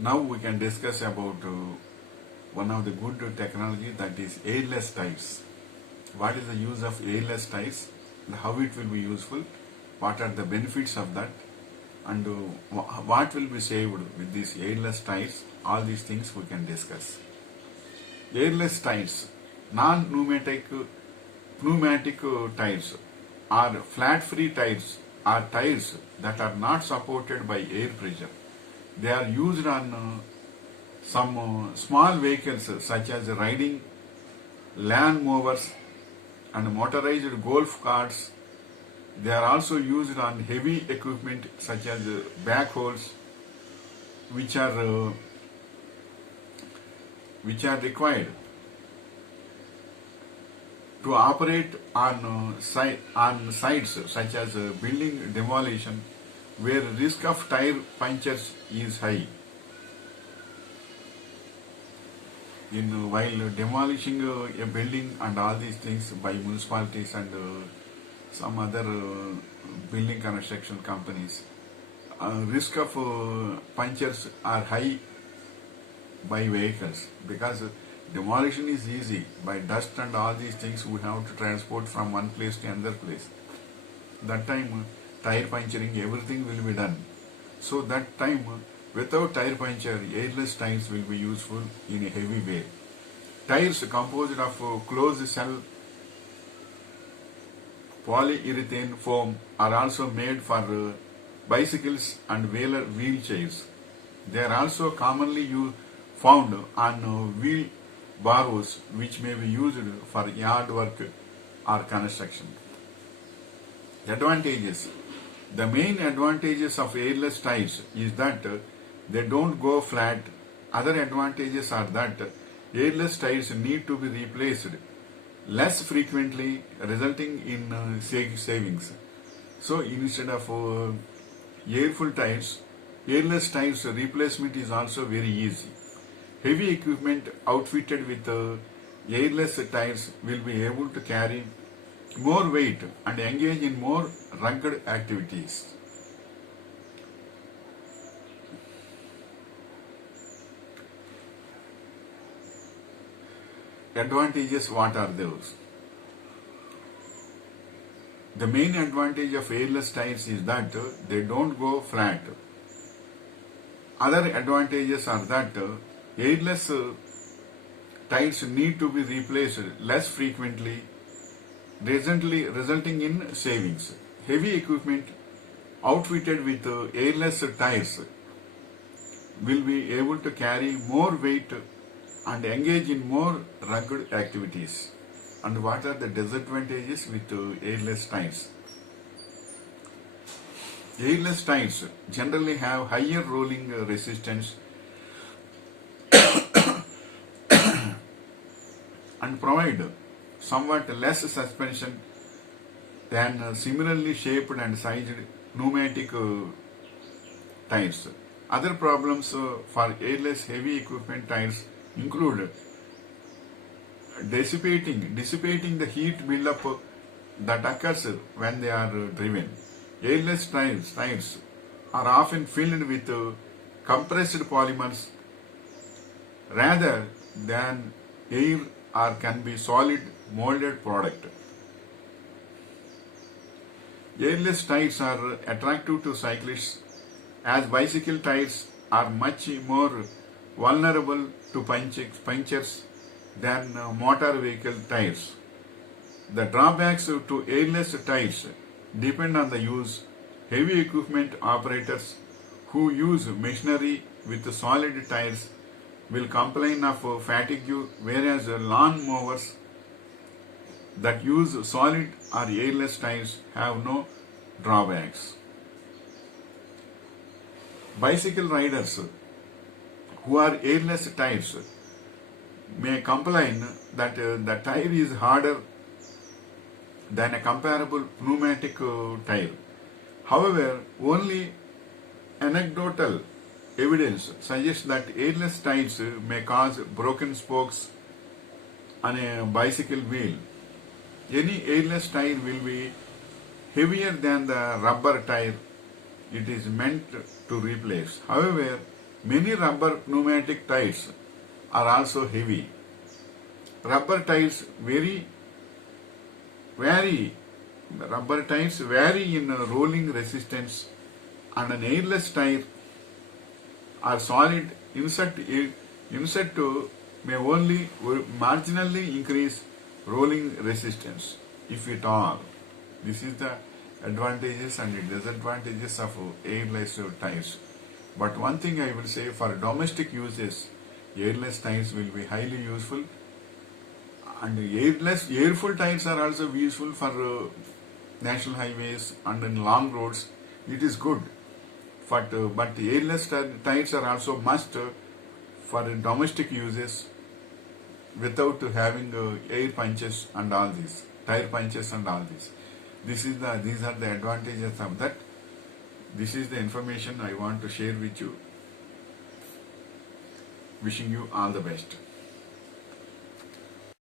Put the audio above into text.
Now we can discuss about one of the good technology, that is airless tires. What is the use of airless tires and how it will be useful? What are the benefits of that? And what will be saved with these airless tires? All these things we can discuss. Airless tires, pneumatic tires are flat-free tires, are tires that are not supported by air pressure. They are used on some small vehicles such as riding land mowers and motorized golf carts. They are also used on heavy equipment such as backhoes, which are required to operate on sites such as building demolition, where risk of tire punctures is high. While demolishing a building and all these things by municipalities and some other building construction companies, risk of punctures are high by vehicles, because demolition is easy. By dust and all these things we have to transport from one place to another place. That time tire puncturing, everything will be done. So that time without tire puncture, airless tires will be useful in a heavy way. Tires composed of closed cell polyurethane foam are also made for bicycles and wheelchairs. They are also commonly found on wheelbarrows, which may be used for yard work or construction. Advantages. The main advantages of airless tires is that they don't go flat. Other advantages are that airless tires need to be replaced less frequently, resulting in savings. So instead of airful tires, airless tires replacement is also very easy. Heavy equipment outfitted with airless tires will be able to carry more weight and engage in more rugged activities. Advantages, what are those? The main advantage of airless tires is that they don't go flat. Other advantages are that airless tires need to be replaced less frequently, resulting in savings. Heavy equipment outfitted with airless tires will be able to carry more weight and engage in more rugged activities. And what are the disadvantages with airless tires? Airless tires generally have higher rolling resistance and provide somewhat less suspension than similarly shaped and sized pneumatic tires. Other problems for airless heavy equipment tires include dissipating the heat buildup that occurs when they are driven. Airless tires are often filled with compressed polymers rather than air, or can be solid molded product. Airless tires are attractive to cyclists, as bicycle tires are much more vulnerable to punctures than motor vehicle tires. The drawbacks to airless tires depend on the use. Heavy equipment operators who use machinery with solid tires will complain of fatigue, whereas lawn mowers that use solid or airless tires have no drawbacks. Bicycle riders who are airless tires may complain that the tire is harder than a comparable pneumatic tire. However, only anecdotal evidence suggests that airless tires may cause broken spokes on a bicycle wheel. Any airless tire will be heavier than the rubber tire it is meant to replace. However, Many rubber pneumatic tires are also heavy. Rubber tires vary. Rubber tires vary in rolling resistance, and an airless tire or solid insert may only marginally increase rolling resistance, if at all. This is the advantages and disadvantages of airless tires. But one thing I will say, for domestic uses, airless tires will be highly useful, and airful tires are also useful for national highways and in long roads. It is good, but airless tires are also must for domestic uses without having air punches and all this, tire punches and all this. These are the advantages of that. This is the information I want to share with you. Wishing you all the best.